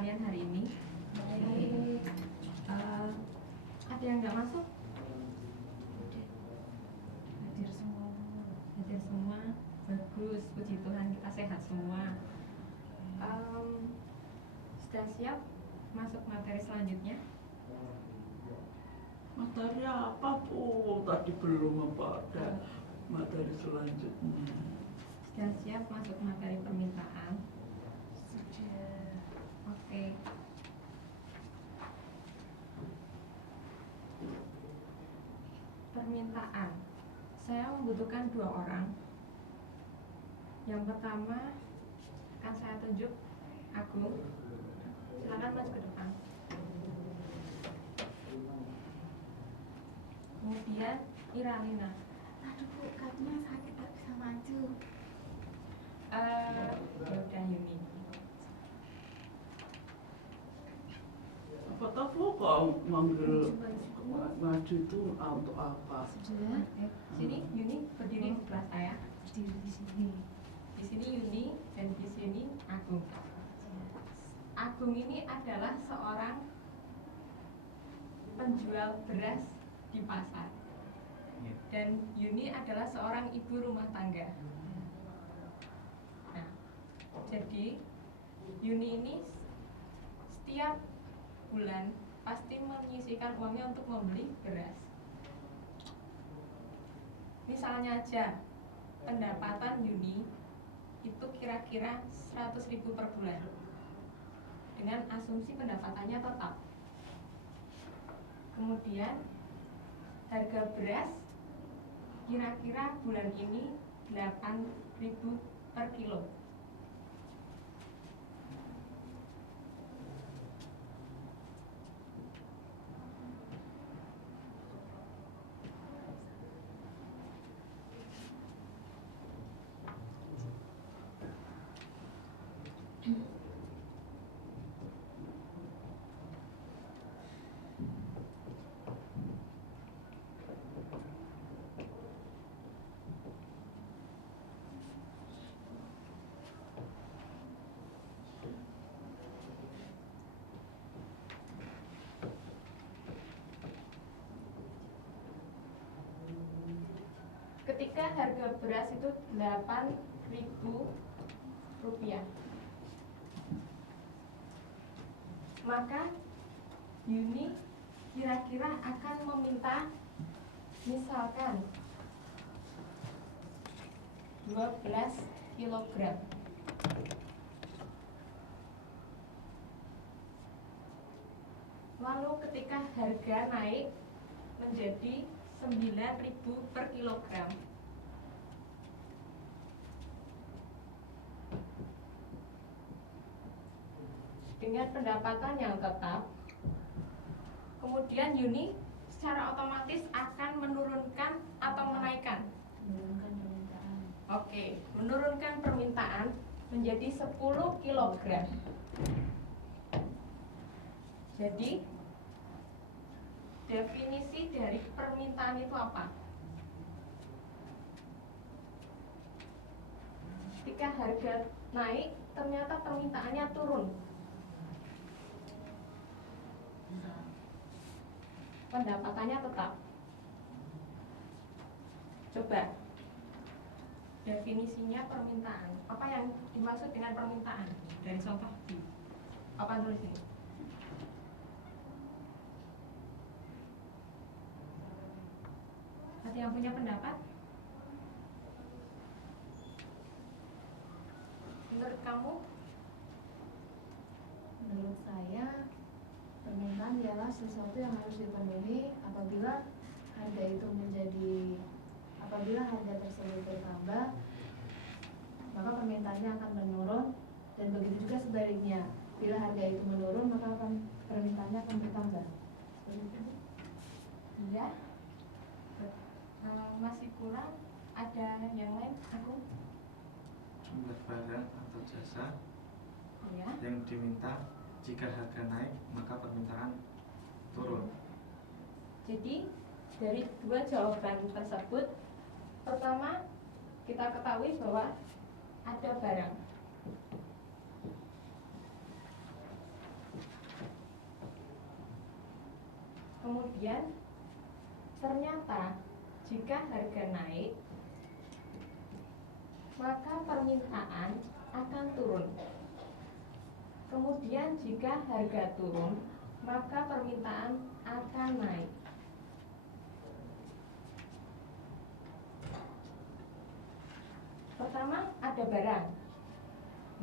kalian hari ini? Baik. Ada yang nggak masuk? Hadir semua. Hadir semua. Bagus, puji Tuhan kita sehat semua. Sudah siap masuk materi selanjutnya? Materi apa Bu? Tadi belum apa ada materi selanjutnya. Sudah siap masuk materi permintaan? Sudah. Oke. Permintaan. Saya membutuhkan 2 orang. Yang pertama akan saya tunjuk Agung. Silakan maju ke depan. Kemudian Iralina. Aduh Bu, kakinya sakit gak bisa maju. Ya udah Yuni. Apa tahu kau manggil maju itu untuk apa? Sudah. Sini Yuni berdiri di sebelah saya. Berdiri di sini. Di sini Yuni dan di sini Agung. Agung ini adalah seorang penjual beras di pasar. Dan Yuni adalah seorang ibu rumah tangga. Nah, jadi Yuni ini setiap bulan pasti menyisihkan uangnya untuk membeli beras. Misalnya aja pendapatan Yuni itu kira-kira 100.000 per bulan dengan asumsi pendapatannya tetap. Kemudian harga beras kira-kira bulan ini 8.000 per kilo. Ketika harga beras itu 8.000 rupiah, maka Yuni kira-kira akan meminta misalkan 12 kilogram. Lalu ketika harga naik menjadi 9.000 per kilogram, dengan pendapatan yang tetap, kemudian Yuni secara otomatis akan menurunkan atau menaikkan. Menurunkan permintaan. Oke, menurunkan permintaan menjadi 10 kilogram. Jadi definisi dari permintaan itu apa? Ketika harga naik, ternyata permintaannya turun. Pendapatannya tetap. Coba definisinya permintaan. Apa yang dimaksud dengan permintaan? Dari contoh di apa tulis ini? Ada yang punya pendapat? Menurut kamu? Menurut saya, permintaan ialah sesuatu yang harus dipenuhi apabila harga tersebut bertambah, maka permintaannya akan menurun, dan begitu juga sebaliknya. Bila harga itu menurun, maka permintaannya akan bertambah. Seperti itu. Iya. Masih kurang? Ada yang lain? Aku? Jumlah barang atau jasa Iya. yang diminta, jika harga naik maka permintaan turun. Jadi dari 2 jawaban tersebut, pertama kita ketahui bahwa ada barang. Kemudian ternyata jika harga naik, maka permintaan akan turun. Kemudian jika harga turun, maka permintaan akan naik. Pertama ada barang.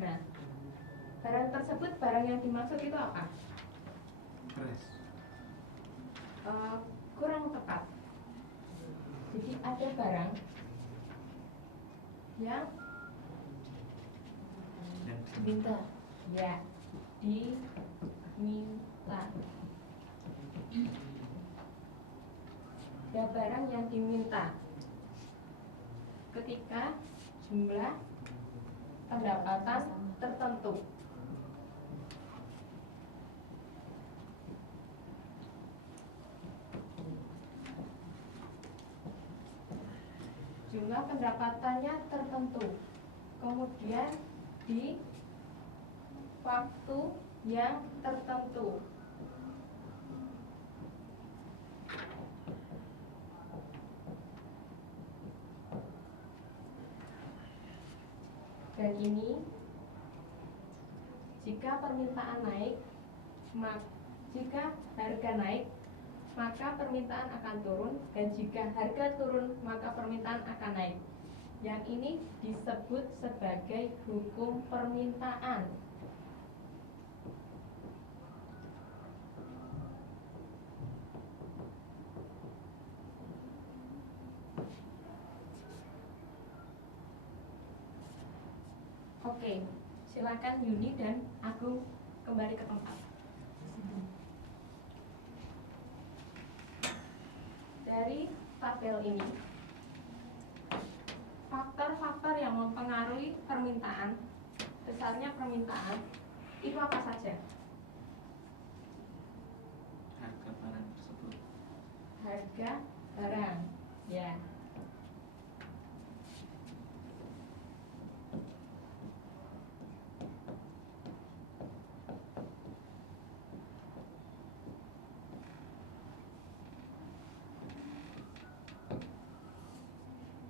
Nah, barang tersebut, barang yang dimaksud itu apa? Beras. Kurang tepat. Jadi ada barang yang Minta. ya diminta. Ada barang yang diminta ketika jumlah pendapatan tertentu. Jumlah pendapatannya tertentu, kemudian di waktu yang tertentu. Dan ini jika permintaan naik, jika harga naik, maka permintaan akan turun, dan jika harga turun, maka permintaan akan naik. Yang ini disebut sebagai hukum permintaan. Oke, silakan Yuni dan Agung kembali ke tempat. Dari tabel ini, faktor-faktor yang mempengaruhi permintaan, besarnya permintaan, itu apa saja? Harga barang tersebut. Harga barang, ya.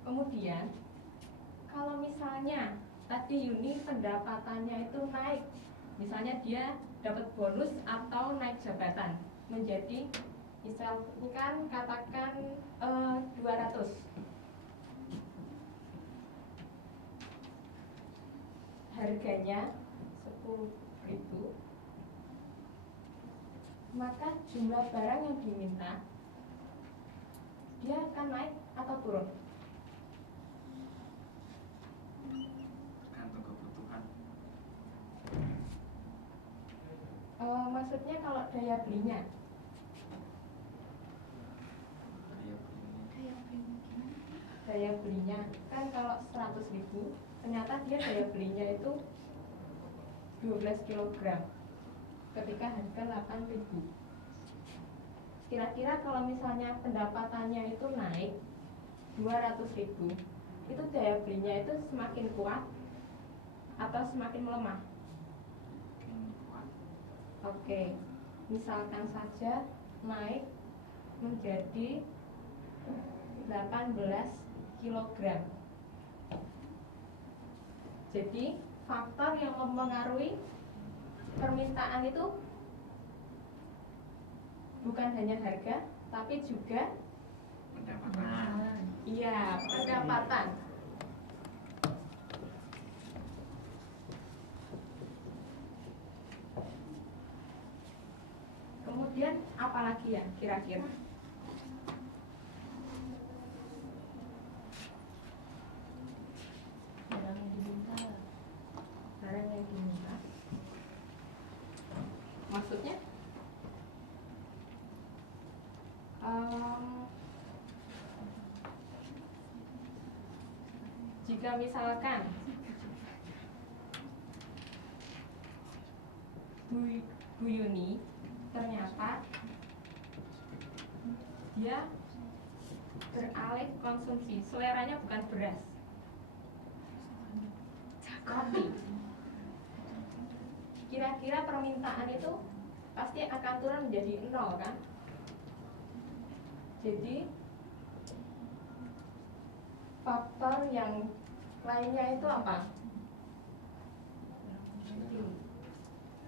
Kemudian, kalau misalnya tadi Yuni pendapatannya itu naik, misalnya dia dapat bonus atau naik jabatan menjadi, misalkan katakan 200, harganya 10.000, maka jumlah barang yang diminta dia akan naik atau turun? Tergantung kebutuhan. Maksudnya kalau daya belinya. Daya belinya kan kalau 100.000, ternyata dia daya belinya itu 12 kg ketika harga 8.000. Kira-kira kalau misalnya pendapatannya itu naik 200.000, itu daya belinya itu semakin kuat atau semakin melemah? Makin kuat. Oke, misalkan saja naik menjadi 18 kg. Jadi faktor yang mempengaruhi permintaan itu bukan hanya harga, tapi juga Pendapatan. iya, pendapatan. Kemudian apalagi ya kira-kira? Barang yang diminta. Barang yang diminta. Maksudnya? Jika misalkan Bu Yuni ternyata dia beralih konsumsi, seleranya bukan beras, roti. Kira-kira permintaan itu pasti akan turun menjadi 0 kan? Jadi faktor yang lainnya itu apa?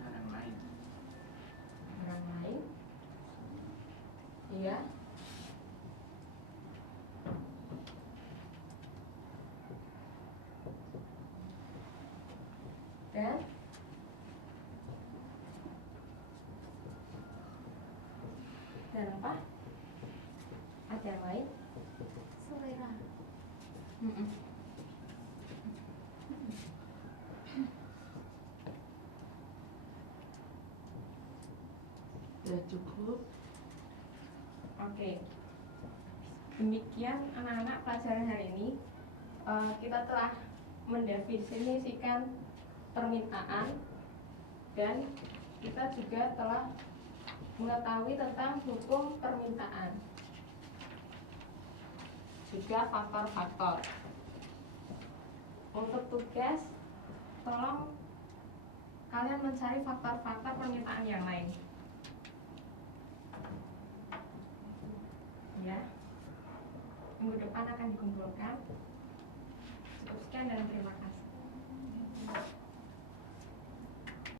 Yang lain. Orang lain. Iya. Dan apa? Ada yang lain? Selera. Mm-mm. Ya cukup. Oke. Demikian anak-anak pelajaran hari ini. Kita telah mendefinisikan permintaan dan kita juga telah mengetahui tentang hukum permintaan, juga faktor-faktor. Untuk tugas, tolong kalian mencari faktor-faktor permintaan yang lain. Ya, minggu depan akan dikumpulkan. Cukup sekian dan terima kasih.